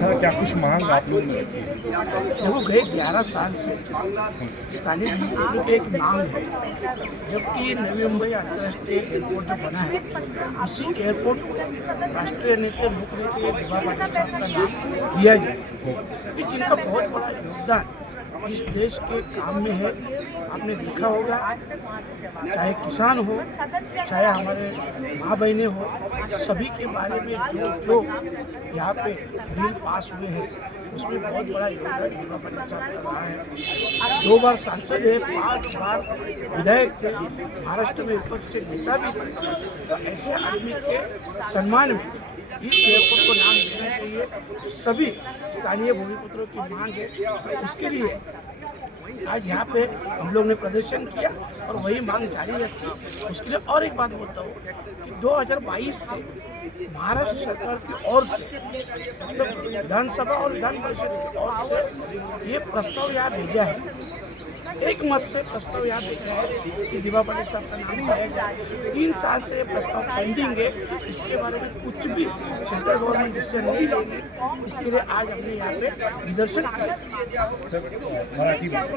था, क्या कुछ मांग आप लोगों ने? देखो, गए 11 साल से स्थानीय लोगों की एक मांग है। जबकि नवी मुंबई अंतर्राष्ट्रीय एयरपोर्ट जो बना है, उसी एयरपोर्ट को राष्ट्रीय नेता लोकनेता दिवा पाटिल साहब का नाम दिया जाए, क्योंकि जिनका बहुत बड़ा योगदान इस देश के काम में है। आपने देखा होगा, चाहे किसान हो, चाहे हमारे माँ बहनें हो, सभी के बारे में जो जो यहाँ पे बिल पास हुए हैं, उसमें बहुत बड़ा योगदान दिवा पाटिल साहब का रहा है। 2 बार सांसद है, 5 बार विधायक थे, महाराष्ट्र में विपक्ष के नेता भी थे। तो ऐसे आदमी के सम्मान में इस एयरपोर्ट को नाम देना चाहिए। सभी स्थानीय भूमिपुत्रों की मांग है, उसके लिए आज यहाँ पे हम लोग ने प्रदर्शन किया और वही मांग जारी रखी। उसके लिए और एक बात बोलता हूँ कि 2022 से महाराष्ट्र सरकार की ओर से, मतलब विधानसभा और विधान परिषद की ओर से ये प्रस्ताव यहाँ भेजा है, एक मत से प्रस्ताव यहाँ भेजा है कि दिवा पाटिल साहब का नाम लिया जाए। 3 साल से ये प्रस्ताव पेंडिंग है, इसके बारे में कुछ भी सेंट्रल गवर्नमेंट डिसीजन नहीं लेगी। इसके लिए आज हमने यहाँ पे निदर्शन किया। मराठी भाषा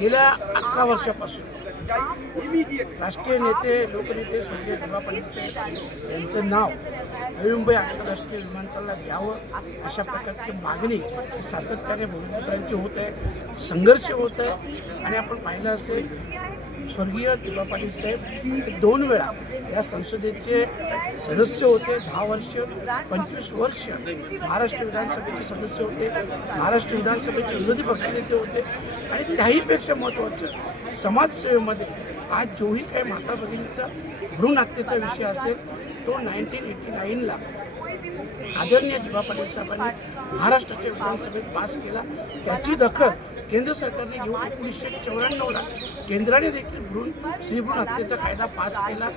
गेल्या 11 वर्षापासून राष्ट्रीय नेते लोकनेते स्वर्गीय दिवा पाटिल साहेब यांचं नाव नवी मुंबई आंतरराष्ट्रीय विमानतळाला द्यावं, अशा प्रकारची मागणी सातत्याने भूमिपुत्रांची होत आहे, संघर्ष होत आहे। आणि आपण पाहिलं असेल, स्वर्गीय दिवा पाटिल साहेब 2 वेळा या संसदेचे सदस्य होते, 10 वर्ष 25 वर्ष महाराष्ट्र विधानसभेचे सदस्य होते, महाराष्ट्र विधानसभेचे विरोधी पक्षनेते होते। आणि त्याहीपेक्षा महत्त्वाचं, समाजसेवेमध्ये आज जोही काही माता भगिनीचा भ्रूण हत्येचा विषय असेल, तो 1989ला आदरणीय दिवा पाटिल साहेबांनी महाराष्ट्राच्या विधानसभेत पास केला। त्याची दखल केंद्र सरकारने घेऊन 1994ला केंद्राने देखील स्त्रीभ्रूण हत्येचा कायदा पास केला।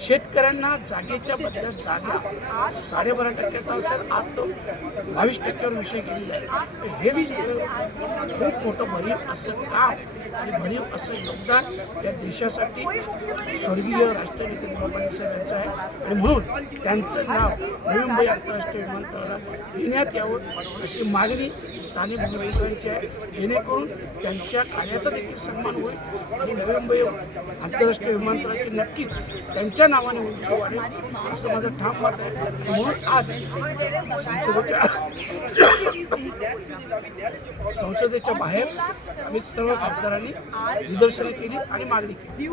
शेतकऱ्यांना जागेच्या बदल्यात जागा 12.5% असेल, आज तो 22%वर विषय गेलेला आहे। हे सगळं खूप मोठं भरीव असं काम आणि भरीव असं योगदान या देशासाठी स्वर्गीय राष्ट्रनेते दिवा पाटिल साहेब यांचं आहे। आणि म्हणून त्यांचं नाव नवी मुंबई आंतरराष्ट्रीय विमानतळाला देण्यात यावं, अशी मागणी स्थानिक भूमिपुत्रांची आहे, जेणेकरून त्यांच्या कार्याचा देखील सन्मान होईल आणि नवी मुंबई आंतरराष्ट्रीय विमानतळाची नक्कीच त्यांच्या नावाने उंची वाढेल, असं माझं ठाम मत आहे। म्हणून आज संसदेच्या बाहेर आम्ही सर्व खासदारांनी निदर्शने केली आणि मागणी केली।